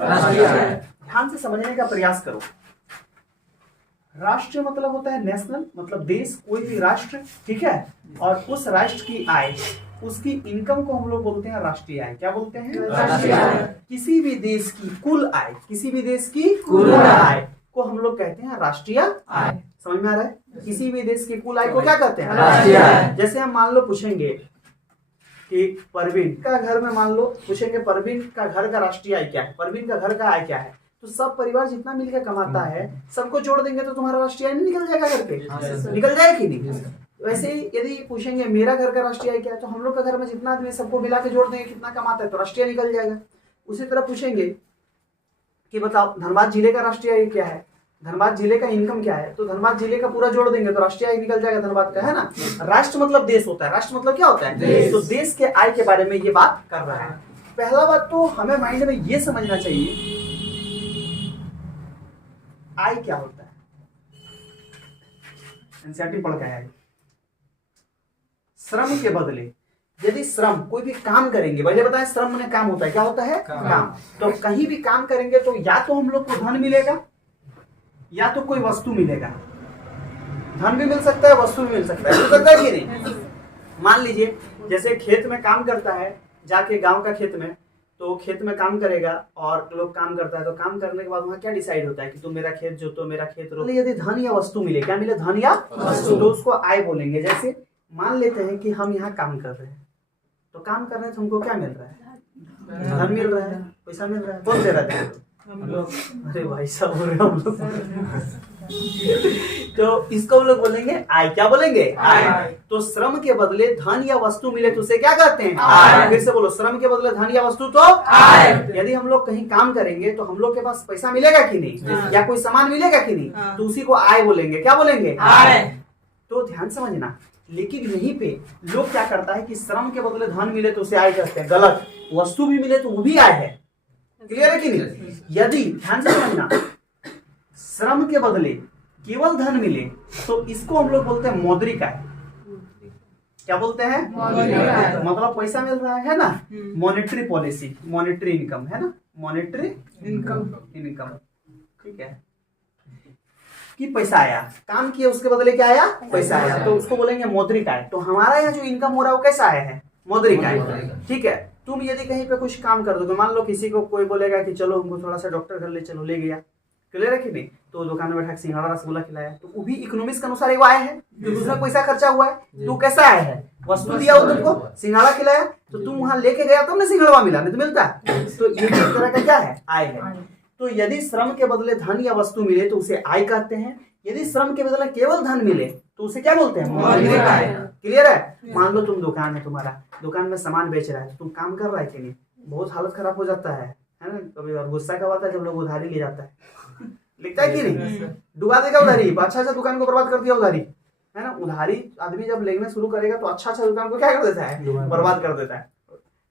राष्ट्रीय आय। ध्यान से समझने का प्रयास करो। राष्ट्र मतलब होता है नेशनल, मतलब देश, कोई भी राष्ट्र, ठीक है। और उस राष्ट्र की आय, उसकी इनकम को हम लोग बोलते हैं राष्ट्रीय आय। क्या बोलते हैं? राष्ट्रीय आय। किसी भी देश की कुल आय, किसी भी देश की कुल आय को हम लोग कहते हैं राष्ट्रीय आय। समझ में आ रहा है? किसी भी देश की कुल आय को क्या कहते हैं? राष्ट्रीय आय। जैसे हम मान लो पूछेंगे कि परवीन का घर में, मान लो पूछेंगे परवीन का घर का राष्ट्रीय आय क्या है, परवीन का घर का आय क्या है, तो सब परिवार जितना मिलकर कमाता है सबको जोड़ देंगे तो तुम्हारा राष्ट्रीय आय नहीं निकल जाएगा घर पे? निकल जाएगा कि नहीं? वैसे ही यदि पूछेंगे मेरा घर का राष्ट्रीय आय क्या है, तो हम लोग का घर में जितना आदमी सबको मिला के जोड़ देंगे कितना कमाता है तो राष्ट्रीय आय निकल जाएगा। उसी तरह पूछेंगे कि बताओ धनबाद जिले का राष्ट्रीय आय क्या है, धनबाद जिले का इनकम क्या है, तो धनबाद जिले का पूरा जोड़ देंगे तो राष्ट्रीय आय निकल जाएगा धनबाद का, है ना। राष्ट्र मतलब देश होता है। राष्ट्र मतलब क्या होता है? देश। तो देश के आय के बारे में ये बात कर रहा है। पहला बात तो हमें माइंड में ये समझना चाहिए आय क्या होता है। एनसीईआरटी पढ़ के आया है। श्रम के बदले यदि श्रम, कोई भी काम करेंगे, पहले बताएं श्रम में काम होता है, क्या होता है? काम। तो कहीं भी काम करेंगे तो या तो हम लोग को धन मिलेगा या तो कोई वस्तु मिलेगा। धन भी मिल सकता है, वस्तु भी मिल सकता है, मिल सकता है कि नहीं? मान लीजिए जैसे खेत में काम करता है, जाके गांव का खेत में, तो खेत में काम करेगा और लोग काम करता है, तो काम करने के बाद वहाँ क्या डिसाइड होता है कि तुम मेरा खेत जोतो, मेरा खेत रो। यदि धन या वस्तु मिले, क्या मिले? धन या वस्तु, तो उसको आय बोलेंगे। जैसे मान लेते हैं कि हम यहाँ काम कर रहे हैं, तो काम कर रहे हैं तो हमको क्या मिल रहा है? धन मिल रहा है, पैसा मिल रहा है। कौन दे रहा है? अरे भाई साहब बोल रहे हैं हम लोग। तो इसको हम लोग बोलेंगे आय। क्या बोलेंगे? आय। तो श्रम के बदले धन या वस्तु मिले तो उसे क्या कहते हैं? आय। फिर से बोलो, श्रम के बदले धन या वस्तु तो आय। यदि हम लोग कहीं काम करेंगे तो हम लोग के पास पैसा मिलेगा कि नहीं, या कोई सामान मिलेगा कि नहीं, तो उसी को आय बोलेंगे। क्या बोलेंगे? आय। तो ध्यान समझना। लेकिन यहीं पे लोग क्या करता है कि श्रम के बदले धन मिले तो उसे आय कहते हैं। गलत। वस्तु भी मिले तो वो भी आय है। क्लियर है कि नहीं? यदि ध्यान से समझना, श्रम के बदले केवल धन मिले तो इसको हम लोग बोलते हैं मौद्रिक आय। क्या बोलते हैं? मतलब पैसा मिल रहा है ना। मॉनेटरी पॉलिसी, मॉनेटरी इनकम, है ना, मॉनेटरी इनकम, ठीक है। कि पैसा आया, काम किया, उसके बदले क्या आया? पैसा आया, तो उसको बोलेंगे मौद्रिक आय। तो हमारा यहाँ जो इनकम हो रहा है वो कैसा आया है? मौद्रिक आय, ठीक है। तुम यदि कहीं पे कुछ काम कर दो, तो मान लो किसी को कोई बोलेगा कि चलो हमको थोड़ा सा डॉक्टर घर ले चलो, ले गया, क्लियर है कि नहीं, तो दुकान में बैठा सिंघाड़ा रसगुल्ला खिलाया, तो वो भी इकोनॉमिक्स के अनुसार एक आय है, जो दूसरा पैसा खर्चा हुआ है। तो कैसा आय है? वस्तु दिया हो तुमको, सिंघाड़ा खिलाया, तो तुम वहां लेके गया तब ना सिंघाड़ा मिला, नहीं तो मिलता। तो ये एक तरह का क्या है? आय है। तो यदि श्रम के बदले धन या वस्तु मिले तो उसे आय कहते हैं। यदि श्रम के बदले केवल धन मिले तो उसे क्या बोलते हैं? मौद्रिक आय। क्लियर है? मान लो तुम दुकान है, तुम्हारा दुकान में सामान बेच रहा है, तो तुम काम कर रहा है कि नहीं, बहुत हालत खराब हो जाता है ना कभी, और गुस्सा कब आता है जब लोग उधारी ले जाता है, लिखता है कि नहीं, डुबा देगा उधारी, अच्छा दुकान को बर्बाद कर दिया उधारी, है ना। उधारी आदमी जब लेना शुरू करेगा तो अच्छा दुकान को क्या कर देता है? बर्बाद कर देता है।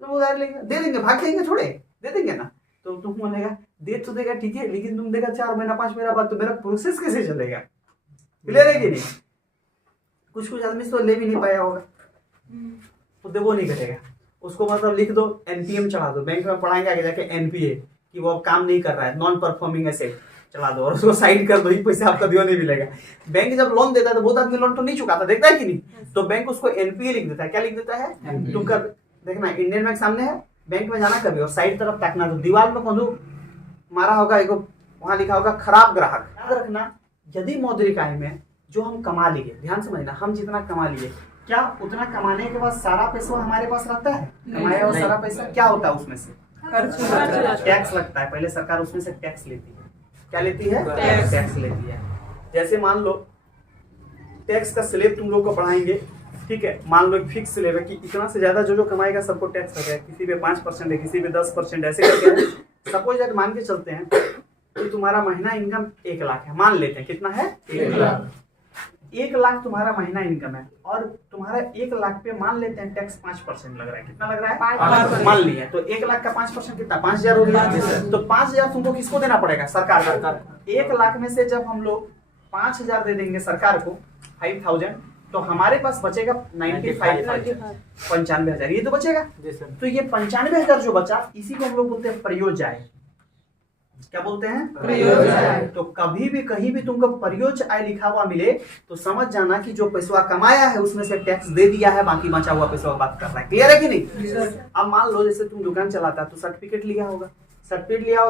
तो उधारी लेंगे, दे देंगे, भाग जाएंगे, थोड़े दे देंगे ना। तो तुम बोलेगा दे तो देगा, ठीक है, लेकिन तुम देगा 4 महीना 5 महीना बाद, तो मेरा प्रोसेस कैसे चलेगा? क्लियर है कि नहीं? कुछ आदमी तो ले भी नहीं पाया होगा, तो वो नहीं करेगा, उसको मतलब लिख दो, एनपीएम चढ़ा दो। बैंक में पढ़ाएंगे आगे जाके एनपीए, कि वो अब काम नहीं कर रहा है, नॉन परफॉर्मिंग एसेट चला दो और उसको साइन कर दो, ही पैसा आपका दियो नहीं मिलेगा। बैंक जब लोन देता है तो बहुत आदमी लोन तो नहीं चुकाता, देखता है कि नहीं, तो बैंक उसको एनपीए लिख देता है। क्या लिख देता है? तुम कर देखना, इंडियन बैंक सामने है, बैंक में जाना कभी और साइड तरफ ताकना, तो दीवार में खोदू मारा होगा एक, वहां लिखा होगा खराब ग्राहक। याद रखना, यदि मौद्रिक आय में जो हम कमा लिए, ध्यान समझना, हम जितना कमा लिए, क्या उतना कमाने के बाद सारा पैसा हमारे पास रहता है? कमाया हुआ सारा पैसा क्या होता है? उसमें से टैक्स लगता है। पहले सरकार उसमें से टैक्स लेती है। क्या लेती है? टैक्स लेती है। जैसे मान लो टैक्स का स्लेब तुम लोग को पढ़ाएंगे, ठीक है, मान लो एक फिक्स स्लेब है कि इतना से ज्यादा जो कमाएगा सबको टैक्स लगेगा, किसी पे 5% है, किसी पे 10%, ऐसे करके सपोज दैट मान के चलते हैं कि तुम्हारा महीना इनकम 1 लाख है, मान लेते हैं, कितना है? 1 लाख। 1 लाख तुम्हारा महीना इनकम है और तुम्हारा 1 लाख पे मान लेते हैं टैक्स 5% लग रहा है। कितना लग रहा है? 5%। मान लिया, तो 1 लाख का 5% कितना? 5000 हो गया। तो 5000 तुमको किसको देना पड़ेगा? सरकार को। 1 लाख में से जब हम लोग 5000 दे देंगे सरकार को, 5000, तो हमारे पास बचेगा 95,000, ये तो बचेगा। तो ये 95,000 जो बचा, इसी को हम लोग बोलते हैं प्रयोज्य आय। क्या बोलते हैं? प्रयोज्य आय। तो कभी भी कहीं भी तुमको प्रयोज्य आय लिखा हुआ मिले तो समझ जाना कि जो पैसा कमाया है उसमें से टैक्स दे दिया है, बाकी बचा हुआ पैसा बात कर रहा है। क्लियर है कि नहीं? अब मान लो जैसे तुम दुकान चलाता है तो सर्टिफिकेट लिया होगा,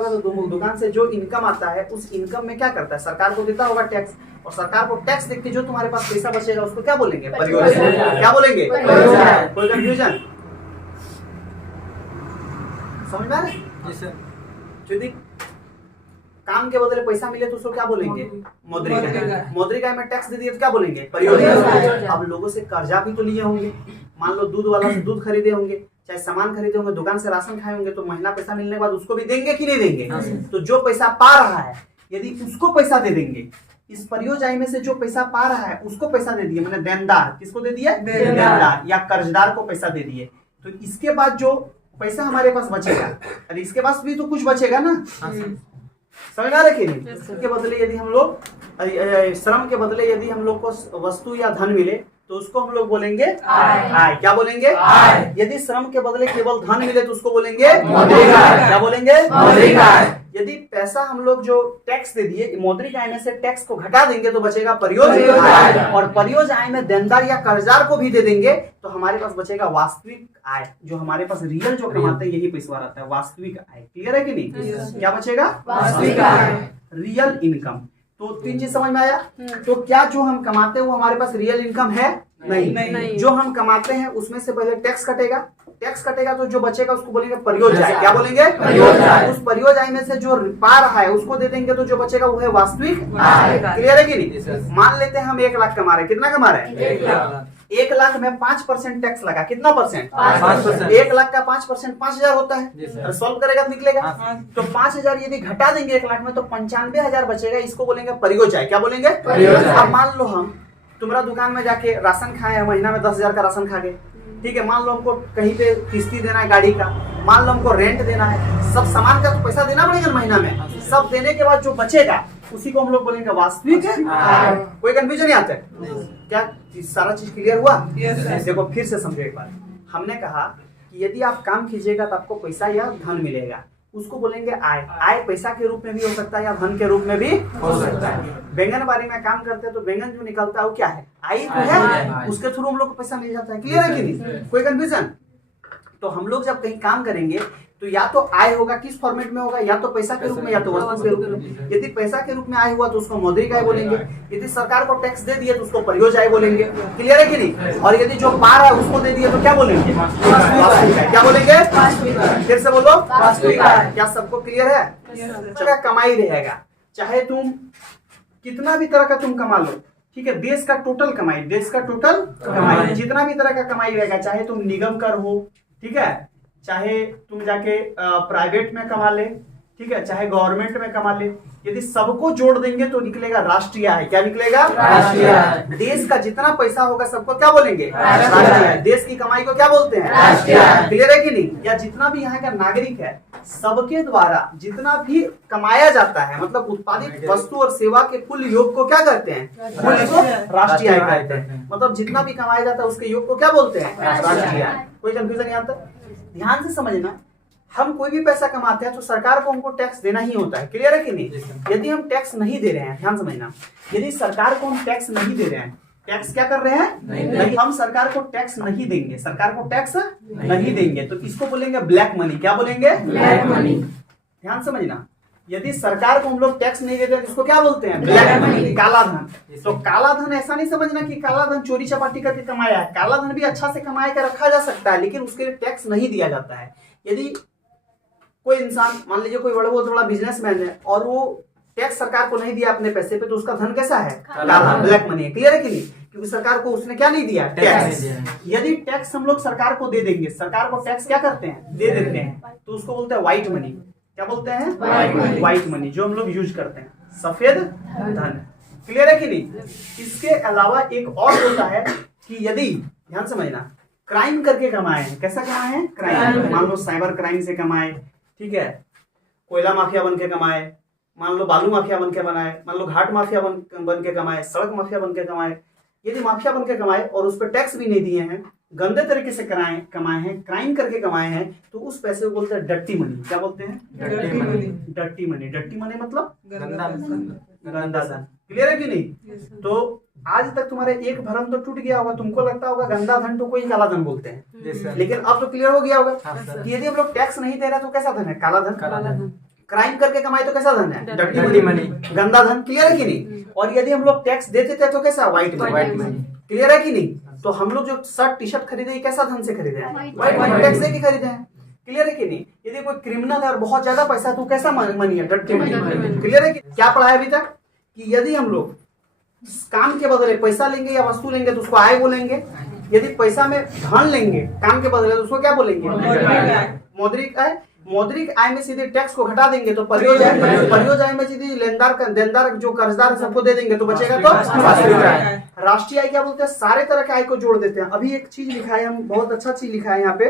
तो तुम दुकान से जो इनकम आता है उस इनकम में क्या करता है? सरकार को देता होगा टैक्स, और सरकार को टैक्स देख के जो तुम्हारे पास पैसा बचेगा उसको क्या बोलेंगे? प्रयोज्य। क्या बोलेंगे? कोई कंफ्यूजन समझ में आ रहा है? यदि काम के बदले पैसा मिले तो उसको क्या बोलेंगे? मौद्रिक आय। मौद्रिक आय में टैक्स दे दिए तो क्या बोलेंगे? प्रयोज्य। अब लोगों से कर्जा भी तो लिए होंगे, मान लो दूध वाला से दूध खरीदे होंगे, चाहे सामान खरीदे होंगे, दुकान से राशन खाए होंगे, तो महीना पैसा मिलने के बाद उसको भी देंगे कि नहीं देंगे? तो जो पैसा पा रहा है यदि उसको पैसा दे देंगे, इस प्रयोज्य आय में से जो पैसा पा रहा है उसको पैसा दे दिए, मैंने देनदार, किसको दे दिया? देनदार या कर्जदार को पैसा दे दिए, तो इसके बाद जो पैसा हमारे पास बचेगा, अरे इसके पास भी तो कुछ बचेगा ना, समझ आ रही नहीं? इसके बदले यदि हम लोग श्रम के बदले यदि हम लोग को वस्तु या धन मिले तो उसको हम लोग बोलेंगे आय। क्या बोलेंगे? आय। यदि श्रम के बदले केवल धन मिले तो उसको बोलेंगे मौद्रिक आय। क्या बोलेंगे? मौद्रिक आय। यदि पैसा हम लोग जो टैक्स दे दिए मौद्रिक आय में से टैक्स को घटा देंगे तो बचेगा प्रयोज्य आय, और प्रयोज्य आय में देनदार या कर्जदार को भी दे देंगे तो हमारे पास बचेगा वास्तविक आय, जो हमारे पास रियल जो कमाते हैं यही पैसा रहता है, वास्तविक आय। क्लियर है कि नहीं? क्या बचेगा? वास्तविक आय, रियल इनकम। तो तीन चीज समझ में आया? तो क्या जो हम कमाते हैं वो हमारे पास रियल इनकम है? नहीं। जो हम कमाते हैं उसमें से पहले टैक्स कटेगा, टैक्स कटेगा तो जो बचेगा उसको बोलेंगे प्रयोज्य आय। क्या बोलेंगे? प्रयोज्य आय। उस प्रयोज्य आय में से जो पा रहा है उसको दे देंगे तो जो बचेगा वो है वास्तविक आय। क्लियर है कि नहीं? मान लेते हैं हम 1 लाख कमा रहे हैं, कितना कमा रहे हैं? 1 लाख में 5% टैक्स लगा, कितना परसेंट? 5%। 1 लाख का 5% 5,000 होता है, सॉल्व करेगा तो निकलेगा। तो 5,000 यदि घटा देंगे 1 लाख में तो 95,000 बचेगा, इसको बोलेंगे प्रयोज्य आय। क्या बोलेंगे? प्रयोज्य। अब मान लो हम तुम्हारा दुकान में जाके राशन खाए हैं, महीना में 10,000 का राशन खा गए, ठीक है। मान लो हमको कहीं पे किस्ती देना है गाड़ी का, मान लो हमको रेंट देना है, सब सामान का तो पैसा देना पड़ेगा महीना में, सब देने के बाद जो बचेगा उसी को हम लोग बोलेंगे वास्तविक आय। कोई कंफ्यूजन नहीं आता है? क्या सारा चीज क्लियर हुआ? देखो फिर से समझो एक बार। हमने कहा कि यदि आप काम कीजिएगा तो आपको पैसा या धन मिलेगा, उसको बोलेंगे आय। आय पैसा के रूप में भी हो सकता है या धन के रूप में भी हो सकता है। बैंगन बाड़ी में काम करते हैं तो बैंगन जो निकलता है वो क्या है? आय तो है, उसके थ्रू हम लोग को पैसा मिल जाता है। क्लियर है कि नहीं? कोई कंफ्यूजन? तो हम लोग जब कहीं काम करेंगे तो या तो आय होगा, किस फॉर्मेट में होगा? या तो पैसा के रूप में या तो वस्तु के रूप में। यदि पैसा के रूप में आय हुआ तो उसको मौद्रिक आय बोलेंगे, यदि सरकार को टैक्स दे दिए तो उसको प्रयोज्य आय बोलेंगे। क्लियर है कि नहीं? और यदि जो पा रहा है उसको दे दिए तो क्या बोलेंगे? वास्तविक आय। क्या बोलेंगे? फिर से बोलो, वास्तविक आय। क्या सबको क्लियर है? क्या कमाई रहेगा, चाहे तुम कितना भी तरह का तुम कमा लो, ठीक है। देश का टोटल कमाई, देश का टोटल कमाई, जितना भी तरह का कमाई रहेगा, चाहे तुम निगम कर हो, ठीक है, चाहे तुम जाके प्राइवेट में कमा ले, ठीक है, चाहे गवर्नमेंट में कमा ले, यदि सबको जोड़ देंगे तो निकलेगा राष्ट्रीय आय। क्या निकलेगा? राष्ट्रीय आय। देश का जितना पैसा होगा सबको क्या बोलेंगे? राष्ट्रीय आय। देश की कमाई को क्या बोलते हैं? राष्ट्रीय आय। क्लियर है कि नहीं? या जितना भी यहाँ का नागरिक है सबके द्वारा जितना भी कमाया जाता है, मतलब उत्पादित वस्तु और सेवा के कुल योग को क्या करते हैं? कुल को राष्ट्रीय आय कहते हैं। मतलब जितना भी कमाया जाता है उसके योग को क्या बोलते हैं? राष्ट्रीय आय। कोई कंफ्यूजन यहाँ तक? ध्यान से समझना, हम कोई भी पैसा कमाते हैं तो सरकार को हमको टैक्स देना ही होता है। क्लियर है कि नहीं? यदि हम टैक्स नहीं दे रहे हैं, ध्यान समझना, यदि सरकार को हम टैक्स नहीं दे रहे हैं, टैक्स क्या कर रहे हैं? नहीं। हम सरकार को टैक्स नहीं देंगे, सरकार को टैक्स नहीं देंगे तो इसको बोलेंगे ब्लैक मनी। क्या बोलेंगे? Black money. ध्यान समझना, यदि सरकार को हम लोग टैक्स नहीं देते तो इसको क्या बोलते हैं? ब्लैक मनी, काला धन। तो काला धन ऐसा नहीं समझना कि काला धन चोरी चपाटी करके कमाया है, काला धन भी अच्छा से कमाया कर रखा जा सकता है, लेकिन उसके लिए टैक्स नहीं दिया जाता है। यदि कोई इंसान, मान लीजिए कोई बहुत बड़ा बिजनेसमैन है और वो टैक्स सरकार को नहीं दिया अपने पैसे पे, तो उसका धन कैसा है? काला, ब्लैक मनी है। क्लियर है कि नहीं? क्योंकि सरकार को उसने क्या नहीं दिया? टैक्स। यदि टैक्स हम लोग सरकार को दे देंगे, सरकार को टैक्स क्या करते हैं? दे देते हैं, तो उसको बोलते हैं व्हाइट मनी। क्या बोलते हैं? व्हाइट मनी, जो हम लोग यूज करते हैं, सफेद धन। क्लियर है कि नहीं? इसके अलावा एक और होता है कि यदि, ध्यान समझना, क्राइम करके कमाए हैं। कैसा कमाए हैं? क्राइम। मान लो साइबर क्राइम से कमाए, ठीक है, कोयला माफिया बन के कमाए, मान लो बालू माफिया बन के बनाए, मान लो घाट माफिया बन के कमाए, सड़क माफिया बन के कमाए। यदि माफिया बन के कमाए और उस पर टैक्स भी नहीं दिए हैं गंदे तरीके से कमाए हैं, क्राइम करके कमाए हैं, तो उस पैसे को बोलते हैं डर्टी मनी। क्या बोलते हैं? Dirty money. Dirty money. Dirty money मतलब गंदा गंदा धन। क्लियर है कि नहीं? तो आज तक तुम्हारे एक भ्रम तो टूट गया होगा, तुमको लगता होगा गंदा धन तो कोई काला धन बोलते हैं, लेकिन अब तो क्लियर हो गया होगा कि यदि हम लोग टैक्स नहीं दे रहे तो कैसा धन है? काला धन। क्राइम करके कमाए तो कैसा धन है? डर्टी मनी, गंदा धन। क्लियर है कि नहीं? और यदि हम लोग टैक्स देते थे तो कैसा? White money. क्लियर है कि नहीं? तो हम लोग जो शर्ट टी शर्ट खरीदे ये कैसा धन से खरीदे हैं? व्हाइट मनी, टैक्स दे के खरीदे हैं। क्लियर है कि नहीं? यदि कोई क्रिमिनल है और बहुत ज्यादा पैसा तो कैसा मनी है? Dirty money. क्लियर है कि क्या पढ़ा है अभी तक कि यदि हम लोग काम के बदले पैसा लेंगे या वस्तु लेंगे तो उसको आय बोलेंगे, यदि पैसा में धन लेंगे काम के बदले तो उसको क्या बोलेंगे? मौद्रिक आय। मौद्रिक आय में सीधे टैक्स को घटा देंगे तो परियोज आय। परियोज आय में सीधे देनदार जो कर्जदार है सबको दे देंगे तो बचेगा तो राष्ट्रीय आय। राष्ट्रीय आय क्या बोलते हैं? सारे तरह के आय को जोड़ देते हैं। अभी एक चीज लिखा है, हम बहुत अच्छा चीज लिखा है यहाँ पे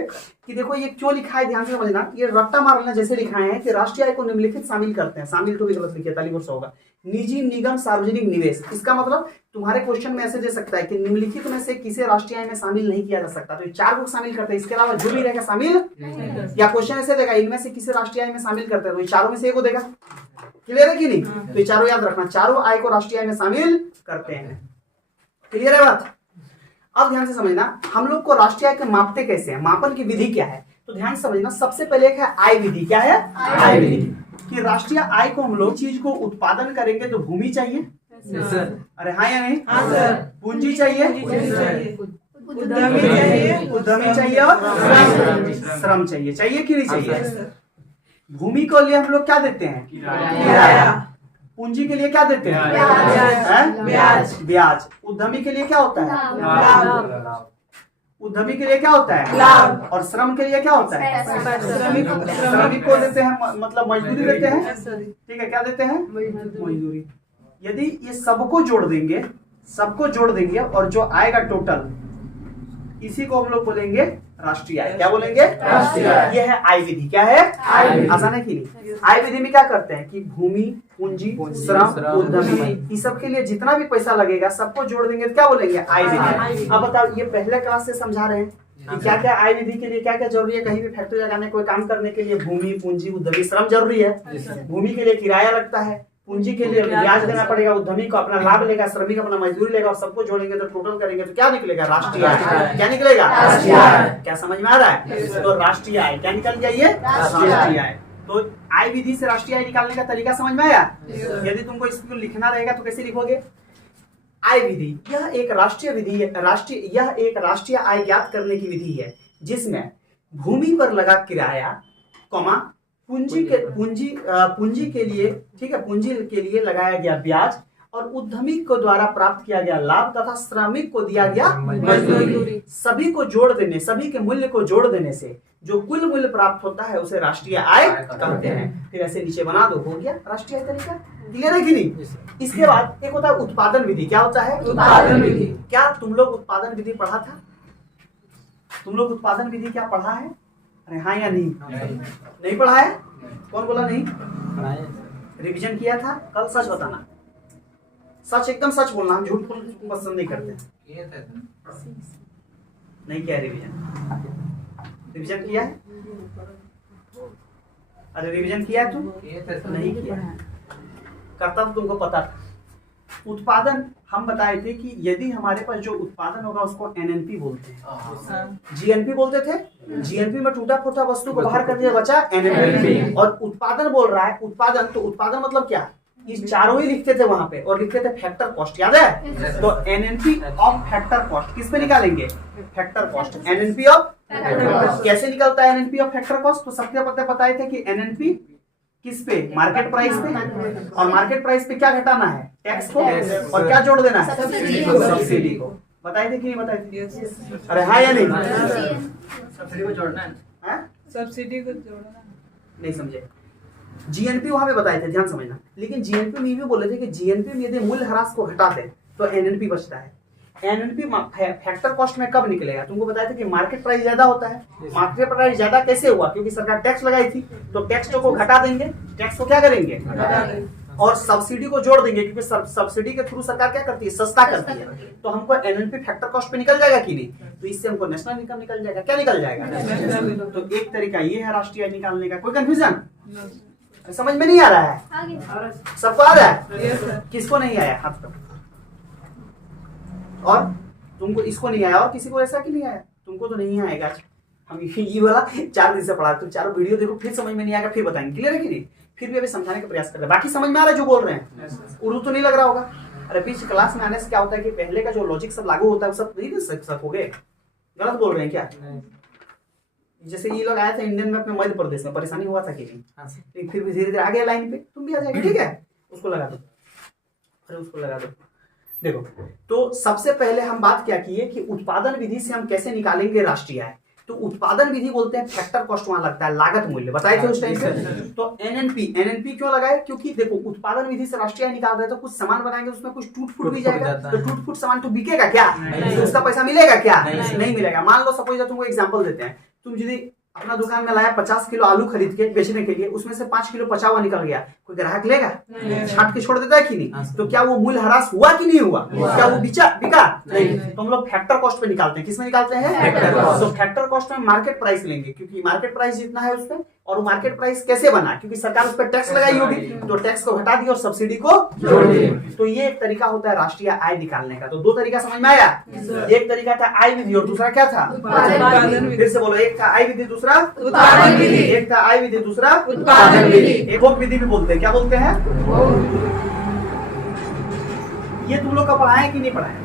कि देखो ये क्यों लिखा है, ध्यान से समझना। ये रट्टा मारना जैसे लिखाए हैं कि राष्ट्रीय आय को निम्नलिखित शामिल करते हैं। शामिल तो भी गलत लिखिए, ताली से होगा। निजी, निगम, सार्वजनिक निवेश। इसका मतलब तुम्हारे क्वेश्चन में ऐसे दे सकता है कि निम्नलिखित में से किसे राष्ट्रीय आय में शामिल नहीं किया जा सकता, तो ये चार को शामिल करते हैं, इसके अलावा जो भी रहेगा शामिल। या क्वेश्चन ऐसे देगा इनमें से किसे राष्ट्रीय आय में शामिल करते हैं, तो ये चारों में से एक को देगा। क्लियर है कि नहीं? तो ये चारों याद रखना, चारों आय को राष्ट्रीय आय में शामिल करते हैं। क्लियर है बात? अब ध्यान से समझना, हम लोग को राष्ट्रीय आय के मापते कैसे हैं, मापन की विधि क्या है, तो ध्यान से समझना। सबसे पहले एक है आय विधि। क्या है? आय विधि। कि राष्ट्रीय आय को हम लोग चीज को उत्पादन करेंगे तो भूमि चाहिए। अरे हाँ या नहीं? हाँ सर। पूंजी चाहिए, उद्यमी चाहिए और श्रम चाहिए। चाहिए कि नहीं चाहिए? भूमि को लिए हम लोग क्या देते हैं? किराया। पूंजी के लिए क्या देते हैं? ब्याज। उद्यमी के लिए क्या होता है? उद्यमी के लिए क्या होता है? लाभ। और श्रम के लिए क्या होता है? श्रमिक को देते हैं, मतलब मजदूरी देते हैं। ठीक है, क्या देते हैं? मजदूरी। यदि ये सबको जोड़ देंगे और जो आएगा टोटल, इसी को हम लोग बोलेंगे राष्ट्रीय आय। क्या बोलेंगे? राष्ट्रीय आय। ये है आय विधि। क्या है? आय विधि। आसान है कि नहीं? आय विधि में क्या करते हैं कि भूमि, पूंजी, श्रम, उद्यमी, इस सब के लिए जितना भी पैसा लगेगा सबको जोड़ देंगे तो क्या बोलेंगे? आय विधि। अब बताओ, ये पहले क्लास से समझा रहे हैं कि क्या क्या आय विधि के लिए क्या क्या जरूरी है। कहीं भी फैक्ट्री लगाने, कोई काम करने के लिए भूमि, पूंजी, उद्यमी, श्रम जरूरी है। भूमि के लिए किराया लगता है, पूंजी के लिए ब्याज देना पड़ेगा, उद्यमी को अपना लाभ लेगा, श्रमिक अपना मजदूरी लेगा, और सबको जोड़ेंगे तो टोटल करेंगे तो क्या निकलेगा? राष्ट्रीय आय। क्या निकलेगा? राष्ट्रीय आय। क्या समझ में आ रहा है? तो राष्ट्रीय आय क्या निकल जाइए? राष्ट्रीय आय। तो आय विधि से राष्ट्रीय आय निकालने का तरीका समझ में आया? यदि तुमको इसको लिखना रहेगा तो कैसे लिखोगे? आय विधि यह एक राष्ट्रीय विधि है। यह एक राष्ट्रीय आय ज्ञात करने की विधि है जिसमें भूमि पर लगा किराया, पूंजी के लिए, ठीक है, पूंजी के लिए लगाया गया ब्याज, और उद्यमी को द्वारा प्राप्त किया गया लाभ तथा श्रमिक को दिया गया मजदूरी, सभी को जोड़ देने, सभी के मूल्य को जोड़ देने से जो कुल मूल्य प्राप्त होता है उसे राष्ट्रीय आय कहते हैं। फिर ऐसे नीचे बना दो, हो गया राष्ट्रीय आय तरीका। क्लियर है कि नहीं? इसके बाद एक होता है उत्पादन विधि। क्या होता है? उत्पादन विधि। क्या तुम लोग उत्पादन विधि पढ़ा था? तुम लोग उत्पादन विधि क्या पढ़ा है? अरे हाँ या नहीं? नहीं पढ़ा है? कौन बोला नहीं? रिवीजन किया था कल? सच बताना, सच, एकदम सच बोलना, हम झूठ पसंद नहीं करते। नहीं किया रिवीजन? रिवीजन किया है? अरे रिवीजन किया है तुम? नहीं किया। करता तो तुमको पता था। उत्पादन हम बताए थे कि यदि हमारे पास जो उत्पादन होगा उसको एनएनपी बोलते हैं। जीएनपी बोलते थे, जीएनपी में टूटा फूटा वस्तु को बाहर कर दिया, बचा एनएनपी। और उत्पादन बोल रहा है, उत्पादन, तो उत्पादन मतलब क्या? इस चारों ही लिखते थे वहां पे, और लिखते थे फैक्टर कॉस्ट। याद है? तो एनएनपी ऑफ फैक्टर कॉस्ट किस पे निकालेंगे? Factor cost. एनएनपी ऑफ कैसे निकलता है एनएनपी ऑफ फैक्टर कॉस्ट? तो सबके बताए थे कि एनएनपी किस पे? मार्केट प्राइस पे। और मार्केट प्राइस पे क्या घटाना है? टैक्स को। और क्या जोड़ देना है? सब्सिडी को। बताए थे कि नहीं बताए थे? अरे हाँ या नहीं? सब्सिडी को जोड़ना है। सब्सिडी को जोड़ना नहीं समझे? जीएनपी वहां पे बताए थे, ध्यान समझना। लेकिन जीएनपी में भी बोले थे कि जीएनपी में यदि मूल्य ह्रास को घटाते तो एनएनपी बचता है। एनएनपी फैक्टर कॉस्ट में कब निकलेगा? तुमको बताया था कि मार्केट प्राइस ज्यादा होता है। मार्केट प्राइस ज्यादा कैसे हुआ? क्योंकि सरकार टैक्स लगाई थी, तो टैक्स को घटा देंगे। टैक्स को क्या करेंगे? और सब्सिडी को जोड़ देंगे, क्योंकि सब्सिडी के थ्रू सरकार क्या करती है, सस्ता करती है, तो हमको एनएनपी फैक्टर कॉस्ट पे निकल जाएगा कि नहीं, तो इससे हमको नेशनल इनकम निकल जाएगा। क्या निकल जाएगा? तो एक तरीका ये है राष्ट्रीय आय निकालने का। कोई कंफ्यूजन समझ में नहीं आ रहा है? सबको आ रहा है? किसको नहीं आया हाथ तक? और तुमको इसको नहीं आया, और किसी को ऐसा कि नहीं आया? तुमको तो नहीं आएगा। हम ये वाला 4 दिन से पढ़ा, तुम चारों वीडियो देखो, फिर समझ में नहीं आएगा, फिर बताएंगे। क्लियर है कि नहीं? फिर भी अभी समझाने का प्रयास कर रहे हैं। बाकी समझ में आ रहा है जो बोल रहे हैं? उर्दू तो नहीं लग रहा होगा? अरे बीच क्लास में आने से क्या होता है कि पहले का जो लॉजिक सब लागू होता है वो सब नहीं सब हो गए। गलत बोल रहे हैं क्या? जैसे ये लोग आए थे इंडियन मैप में मध्य प्रदेश में, परेशानी हुआ था कि नहीं? फिर भी धीरे धीरे आ गया लाइन पे, तुम भी आ जाएगा। ठीक है, उसको लगा दो, अरे उसको लगा दो। देखो, तो सबसे पहले हम बात क्या की है कि उत्पादन विधि से हम कैसे निकालेंगे राष्ट्रीय आय। तो उत्पादन विधि बोलते हैं, फैक्टर कॉस्ट वहां लगता है, लागत मूल्य बताए थे उस टाइम पे। तो एनएनपी क्यों लगाए? क्योंकि देखो उत्पादन विधि से राष्ट्रीय आय निकाल रहे हैं, तो कुछ सामान बनाएंगे उसमें कुछ टूट फूट भी जाएगा, तो टूट फूट सामान तो बिकेगा क्या? उसका पैसा मिलेगा क्या? नहीं मिलेगा। मान लो सपोज तुमको एग्जाम्पल देते हैं, तुम यदि अपना दुकान में लाया 50 किलो आलू खरीद के बेचने के लिए, उसमें से 5 किलो बचा हुआ निकल गया, कोई ग्राहक लेगा? छाट के छोड़ देता है कि नहीं? तो क्या वो मूल्य ह्रास हुआ कि नहीं हुआ? क्या वो बिका? नहीं। तो हम लोग फैक्टर कॉस्ट पे निकालते हैं। किसमें निकालते हैं? Factor cost. तो फैक्टर कॉस्ट में मार्केट प्राइस लेंगे, क्योंकि मार्केट प्राइस जितना है उसमें, और वो मार्केट प्राइस कैसे बना? क्योंकि सरकार उस पर टैक्स लगाई होगी, तो टैक्स को हटा दिया और सब्सिडी को जोड़ दिया। तो ये एक तरीका होता है राष्ट्रीय आय निकालने का। तो 2 तरीका समझ में आया? एक तरीका था आय विधि और दूसरा क्या था? फिर से बोलो, एक था आय विधि, दूसरा उत्पादन विधि। एक था आय विधि, दूसरा उत्पादन विधि। एक भोग विधि भी बोलते हैं। क्या बोलते हैं? ये तुम लोग का पढ़ाए हैं कि नहीं पढ़ाए?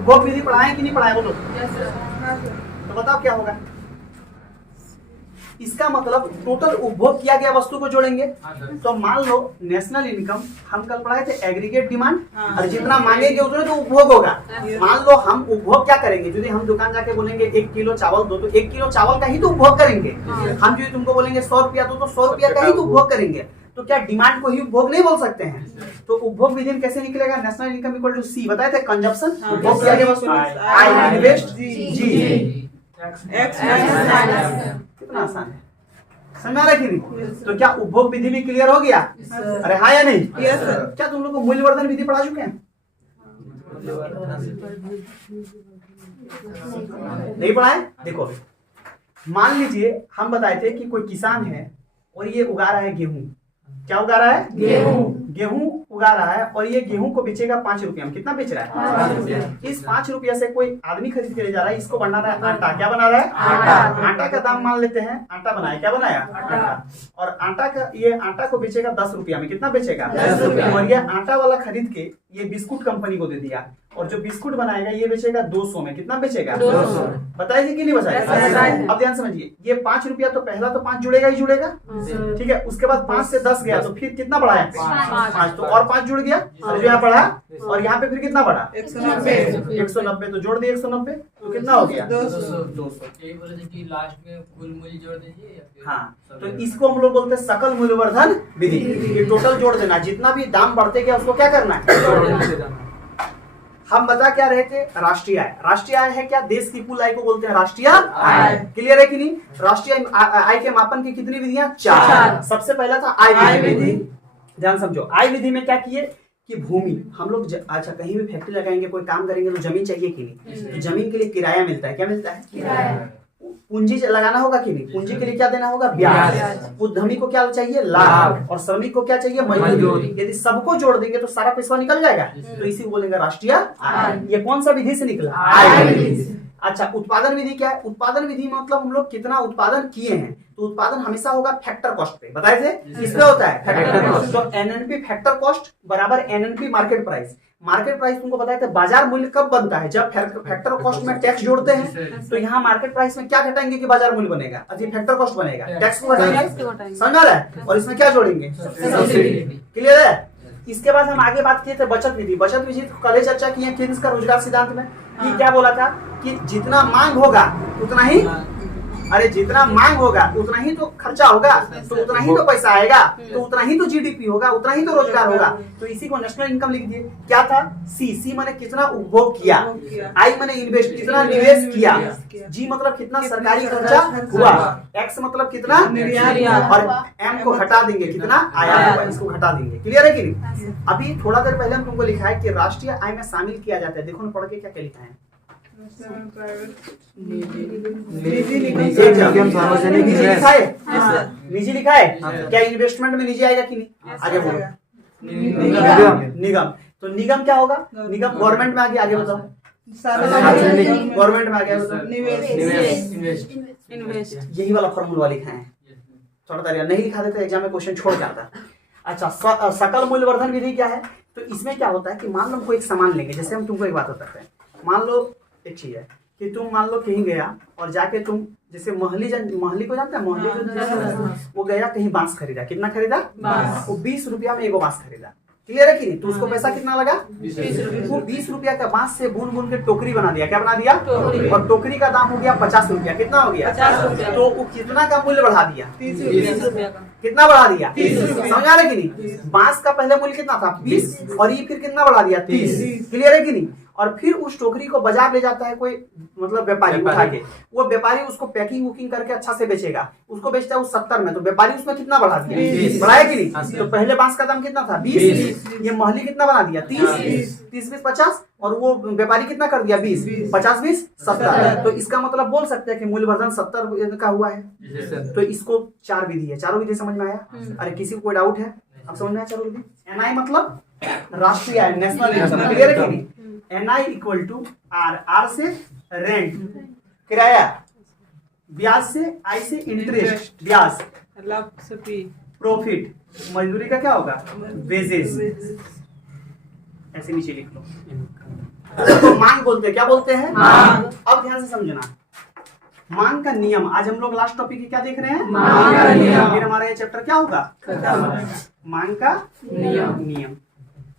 भोग विधि पढ़ाए कि नहीं पढ़ाए? बोलो। तो बताओ क्या होगा इसका मतलब? टोटल उपभोग किया गया वस्तु को जोड़ेंगे। तो मान लो नेशनल इनकम हम कल पढ़ाए थे, एग्रीगेट डिमांड, और जितना मांगेंगे उतना तो उपभोग होगा। मान लो हम उपभोग क्या करेंगे, यदि हम दुकान जाके बोलेंगे 1 किलो चावल दो, तो 1 किलो चावल का ही तो उपभोग करेंगे। हम जो तुमको बोलेंगे 100 रुपया दो, तो 100 रुपया का ही तो उपभोग करेंगे। तो क्या डिमांड को ही उपभोग नहीं बोल सकते हैं? तो उपभोग विधि कैसे निकलेगा? नेशनल इनकम इक्वल टू सी, बताए थे, कंजप्शन, उपभोग किया गया वस्तु, आई इन्वेस्ट जी। कितना आसान है, समझ आ रहा है कि नहीं? तो क्या उपभोग विधि भी क्लियर हो गया? अरे हाँ या नहीं? क्या तुम लोग को मूल्यवर्धन विधि पढ़ा चुके हैं? नहीं पढ़ा है? देखो, मान लीजिए हम बताए थे कि कोई किसान है और ये उगा रहा है गेहूं। क्या उगा रहा है? गेहूं उगा रहा है, और ये गेहूं को बेचेगा 5 रुपया में। कितना बेच रहा है? 5 रुपया। इस 5 रुपया से कोई आदमी खरीद के ले जा रहा है, इसको बना रहा है आटा। क्या बना रहा है? आटा का दाम मान लेते हैं, आटा बनाया। क्या बनाया? आटा। और आटा का, ये आटा को बेचेगा 10 रुपया में। कितना बेचेगा? 10 रुपया। और ये आटा वाला खरीद के ये बिस्कुट कंपनी को दे दिया, और जो बिस्कुट बनाएगा ये बेचेगा 200 में। कितना बेचेगा? 200। बताइए कि नहीं बताइए? अब ध्यान समझिए, ये 5 रुपया तो पहला तो 5 जुड़ेगा ही जुड़ेगा, ठीक है। उसके बाद 5 से 10 गया, तो फिर कितना बढ़ा है? 5। तो और 5 जुड़ गया, और जो यहाँ बढ़ा, और यहाँ पे फिर कितना बढ़ा? 190। तो जोड़ दिए 190, तो कितना हो गया? 200। लास्ट में कुल मूल्य जोड़ दीजिए। हाँ, तो इसको हम लोग बोलते हैं सकल मूल्यवर्धन विधि। ये टोटल जोड़ देना, जितना भी दाम बढ़ते गया उसको क्या करना है? हम बता क्या रहे थे? राष्ट्रीय आय। राष्ट्रीय आय है क्या? देश की कुल आय को बोलते हैं राष्ट्रीय आय। क्लियर है कि नहीं? राष्ट्रीय आय के मापन की कितनी विधियां? 4। सबसे पहला था आय विधि। ध्यान समझो, आय विधि में क्या किए कि भूमि, हम लोग अच्छा कहीं भी फैक्ट्री लगाएंगे, कोई काम करेंगे, तो जमीन चाहिए कि नहीं? तो जमीन के लिए किराया मिलता है। क्या मिलता है? किराया। पूंजी लगाना होगा कि नहीं? पूंजी के लिए क्या देना होगा? ब्याज। उद्यमी को क्या चाहिए? लाभ। और श्रमिक को क्या चाहिए? मजदूरी। यदि सबको जोड़ देंगे तो सारा पैसा निकल जाएगा। तो इसी को बोलेंगे राष्ट्रीय आय। ये कौन सा विधि से निकला? आय विधि। अच्छा, उत्पादन विधि क्या है? उत्पादन विधि मतलब हम लोग कितना उत्पादन किए हैं। तो उत्पादन हमेशा होगा फैक्टर कॉस्ट पे। बताए थे किसपे होता है? Factor cost. तो एनएनपी फैक्टर कॉस्ट बराबर NNP market price. Market price तुमको बताया था बाजार मूल्य कब बनता है? जब फैक्टर कॉस्ट में टैक्स जोड़ते हैं। तो यहाँ मार्केट प्राइस में क्या घटाएंगे कि बाजार मूल्य बनेगा? अभी फैक्टर कॉस्ट बनेगा, टैक्स को घटाएंगे, समझ आ रहा है? और इसमें क्या जोड़ेंगे? सब्सिडी। क्लियर है? इसके बाद हम आगे बात किए थे बचत विधि। बचत विधि कल चर्चा की है केंद्र का रोजगार सिद्धांत में। ये क्या बोला था कि जितना मांग होगा उतना ही अरे जितना मांग होगा उतना ही तो खर्चा होगा, तो उतना ही तो पैसा आएगा, तो उतना ही तो जीडीपी होगा, उतना ही तो रोजगार होगा। तो इसी को नेशनल इनकम लिख दिए। क्या था? सी मैंने कितना उपभोग किया, आई मैंने इन्वेस्ट कितना निवेश किया, जी मतलब कितना सरकारी खर्चा हुआ, एक्स मतलब कितना निर्यात, और एम को हटा देंगे कितना आया होगा, इसको हटा देंगे। क्लियर है कि नहीं? अभी थोड़ा देर पहले हम तुमको लिखा है कि राष्ट्रीय आय में शामिल किया जाता है। देखो ना पढ़ के क्या क्या लिखा है। निजी निगम निजी लिखा है, निजी लिखा है। क्या इन्वेस्टमेंट में निजी आएगा कि नहीं? आगे बोलो। निगम, तो निगम क्या होगा? निगम गवर्नमेंट में आगे बताओ, गवर्नमेंट में आगे बताओ, यही वाला फॉर्मूला लिखा है। थोड़ा सा नहीं लिखा देते एग्जाम में क्वेश्चन छोड़ जाता। अच्छा, सकल मूल्यवर्धन विधि क्या है? तो इसमें क्या होता है कि मान लो हमको एक सामान लेंगे, जैसे हम तुमको एक बात बताते हैं। मान लो एक चीज है कि तुम मान लो कहीं गया और जाके तुम जैसे महली को जानते हैं, वो गया कहीं बांस खरीदा। कितना खरीदा? वो 20 रुपया में एगो बांस खरीदा। क्लियर है कि नहीं? तो उसको पैसा कितना लगा? 20 रुपया। वो 20 रुपया का बांस से बुन बुन के टोकरी बना दिया। क्या बना दिया? और टोकरी का दाम हो गया 50 रुपया। कितना हो गया? 50 रुपया। तो वो कितना का मूल्य बढ़ा दिया? 30 रुपया का। कितना बढ़ा दिया? 30 रुपया। समझ आ रहा है कि नहीं? बांस का पहले मूल्य कितना था? 20, और ये फिर कितना बढ़ा दिया? 30। क्लियर है कि नहीं? और फिर उस टोकरी को बाजार ले जाता है कोई मतलब व्यापारी उठा के, वो व्यापारी उसको पैकिंग वुकिंग करके अच्छा से बेचेगा, उसको बेचता है उस 70 में, तो व्यापारी उसमें कितना बढ़ा दिया? बढ़ाया कि नहीं? तो पहले बांस का दाम कितना था? 20। ये महली कितना बना दिया? 30 20 50, और वो व्यापारी कितना कर दिया? 20 50 20 70। तो इसका मतलब बोल सकते हैं कि मूल्यवर्धन 70 का हुआ है। तो इसको 4 विधि है। चारों विधि समझ में आया? अरे किसी को कोई डाउट है? अब समझ में आया चारों विधि? एनआई मतलब राष्ट्रीय आय, नेशनल इनकम। क्लियर है कि नहीं? NI इक्वल टू आर से रेंट किराया, ब्याज से आई से इंटरेस्ट ब्याज, लाभ से पी, प्रॉफिट मजदूरी का क्या होगा? वेजेस। ऐसे नीचे लिख लो। तो मांग बोलते हैं, क्या बोलते हैं? मांग। अब ध्यान से समझना, मांग का नियम। आज हम लोग लास्ट टॉपिक क्या देख रहे हैं? मांग का नियम। फिर हमारा ये चैप्टर क्या होगा? मांग का नियम।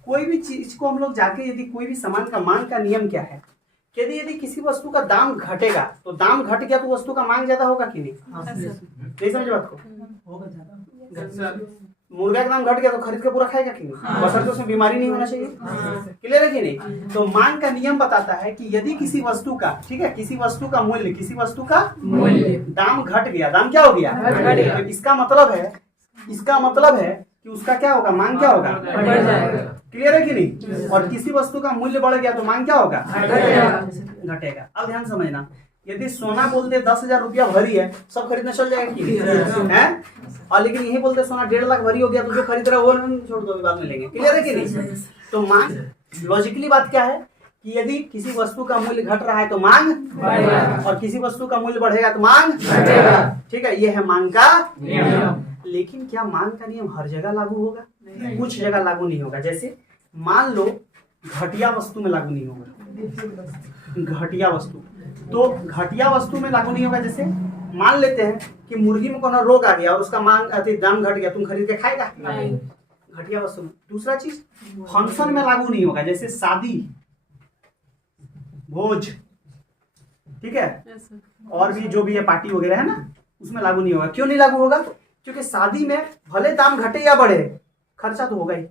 कोई भी चीज को हम लोग जाके यदि कोई भी सामान का मांग का नियम क्या है, यदि किसी वस्तु का दाम घटेगा तो दाम घट गया तो वस्तु का मांग ज्यादा होगा कि नहीं? नहीं समझ बात को? मुर्गा का दाम घट गया तो खरीद के पूरा खाएगा कि नहीं? बशर्ते उसमें बीमारी नहीं होना चाहिए। क्लियर है कि नहीं? तो मांग का नियम बताता है कि यदि किसी वस्तु का, ठीक है, किसी वस्तु का मूल्य दाम घट गया, दाम क्या हो गया? तो इसका मतलब है कि उसका क्या होगा? मांग क्या होगा? बढ़ जाएगा। क्लियर है कि नहीं? और किसी वस्तु का मूल्य बढ़ गया तो मांग क्या होगा? घटेगा। अब ध्यान समझना, यदि सोना बोलते 10,000 रुपया भरी है, सब खरीदना चल जाएगा कि है? और लेकिन यही बोलते सोना 1.5 लाख भरी हो गया तो जो खरीद रहा है वो छोड़ दो, बाद में लेंगे। क्लियर है कि नहीं? तो मांग, लॉजिकली बात क्या है कि यदि किसी वस्तु का मूल्य घट रहा है तो मांग बढ़ेगा, और किसी वस्तु का मूल्य बढ़ेगा तो मांग घटेगा। ठीक है, ये है मांग का नियम। लेकिन क्या मांग का नियम हर जगह लागू होगा? कुछ जगह लागू नहीं होगा। जैसे मान लो घटिया वस्तु में लागू नहीं होगा। घटिया वस्तु, तो घटिया वस्तु में लागू नहीं होगा। जैसे मान लेते हैं कि मुर्गी में कोनो रोग आ गया और उसका मांग दाम घट गया, तुम खरीद के खाएगा? नहीं। घटिया वस्तु में। दूसरा चीज फंक्शन में लागू नहीं होगा, जैसे शादी, भोज, ठीक है, और भी जो भी है पार्टी वगैरह है ना, उसमें लागू नहीं होगा। क्यों नहीं लागू होगा? क्योंकि शादी में भले दाम घटे या बढ़े, खर्चा तो होगा ही।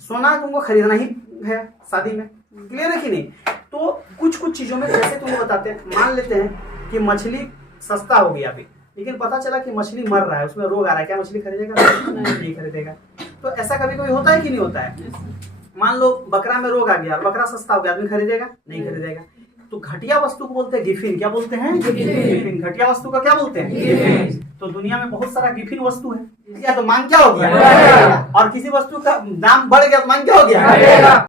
सोना तुमको खरीदना ही है शादी में। क्लियर है कि नहीं? तो कुछ चीजों में, जैसे तुमको बताते हैं, मान लेते हैं कि मछली सस्ता हो गया अभी, लेकिन पता चला कि मछली मर रहा है, उसमें रोग आ रहा है, क्या मछली खरीदेगा? नहीं खरीदेगा। तो ऐसा कभी कभी होता है कि नहीं होता है? मान लो बकरा में रोग आ गया, बकरा सस्ता हो गया, आदमी खरीदेगा? नहीं खरीदेगा। तो घटिया वस्तु को बोलते हैं गिफिन। क्या बोलते हैं? गिफिन। घटिया वस्तु का क्या बोलते हैं? गिफिन। तो दुनिया में बहुत सारा गिफिन वस्तु है, या तो मांग क्या हो गया? और किसी वस्तु का दाम बढ़ गया तो मांग क्या हो गया?